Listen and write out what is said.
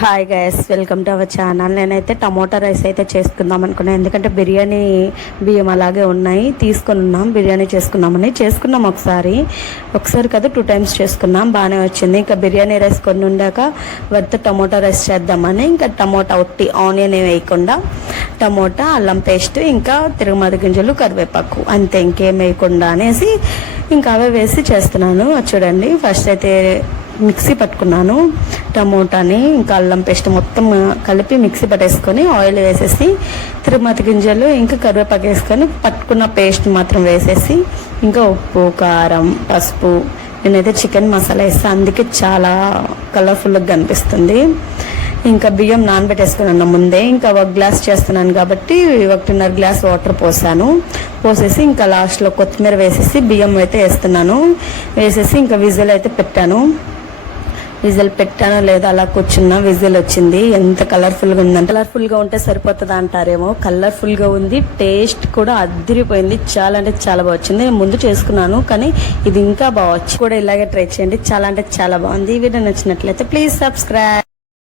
Hi guys, welcome to our channel. నేనైతే tomato rice అయితే చేసుకుందాం అనుకున్నాను. ఎందుకంటే బిర్యానీ బియ్యం అలాగే ఉన్నాయి, తీసుకొని ఉన్నాం. బిర్యానీ చేసుకున్నాం ఒకసారి కదా 2 times చేసుకున్నాం. బాగానే వచ్చింది. ఇంకా బిర్యానీ రైస్ కొన్ని ఉండాక వాటితో టమోటా రైస్ చేద్దామని ఇంకా టమోటా ఒట్టి ఆనియన్ వేయకుండా టమోటా, అల్లం పేస్ట్, ఇంకా తిరుగుమతి గింజలు, కరివేపాకు, అంతే, ఇంకేం వేయకుండా అనేసి ఇంకా అవే వేసి చేస్తున్నాను. చూడండి, ఫస్ట్ అయితే మిక్సీ పట్టుకున్నాను. టమోటాని ఇంకా అల్లం పేస్ట్ మొత్తం కలిపి మిక్సీ పట్టేసుకొని ఆయిల్ వేసేసి తిరుమతి గింజలు ఇంకా కరివేపాకు వేసుకొని పట్టుకున్న పేస్ట్ మాత్రం వేసేసి ఇంకా ఉప్పు, కారం, పసుపు, నేనైతే చికెన్ మసాలా వేస్తాను, అందుకే చాలా కలర్ఫుల్గా కనిపిస్తుంది. ఇంకా బియ్యం నానబెట్టేసుకున్నాను ముందే. ఇంకా 1 గ్లాస్ చేస్తున్నాను కాబట్టి 1.5 గ్లాస్ వాటర్ పోసేసి ఇంకా లాస్ట్లో కొత్తిమీర వేసేసి బియ్యం అయితే వేసేసి ఇంకా విజిల్ అయితే పెట్టాను. విజిల్ పెట్టానో లేదా అలా కూర్చున్నా, విజిల్ వచ్చింది. ఎంత కలర్ఫుల్గా ఉందంటే, కలర్ఫుల్గా ఉంటే సరిపోతుందా అంటారేమో, కలర్ఫుల్గా ఉంది. టేస్ట్ కూడా అదిరిపోయింది. చాలా అంటే చాలా బాగా వచ్చింది. నేను ముందు చేసుకున్నాను కానీ ఇది ఇంకా బాగా వచ్చి కూడా ఇలాగే ట్రై చేయండి. చాలా అంటే చాలా బాగుంది. ఈ వీడియో నచ్చినట్లయితే ప్లీజ్ సబ్స్క్రైబ్.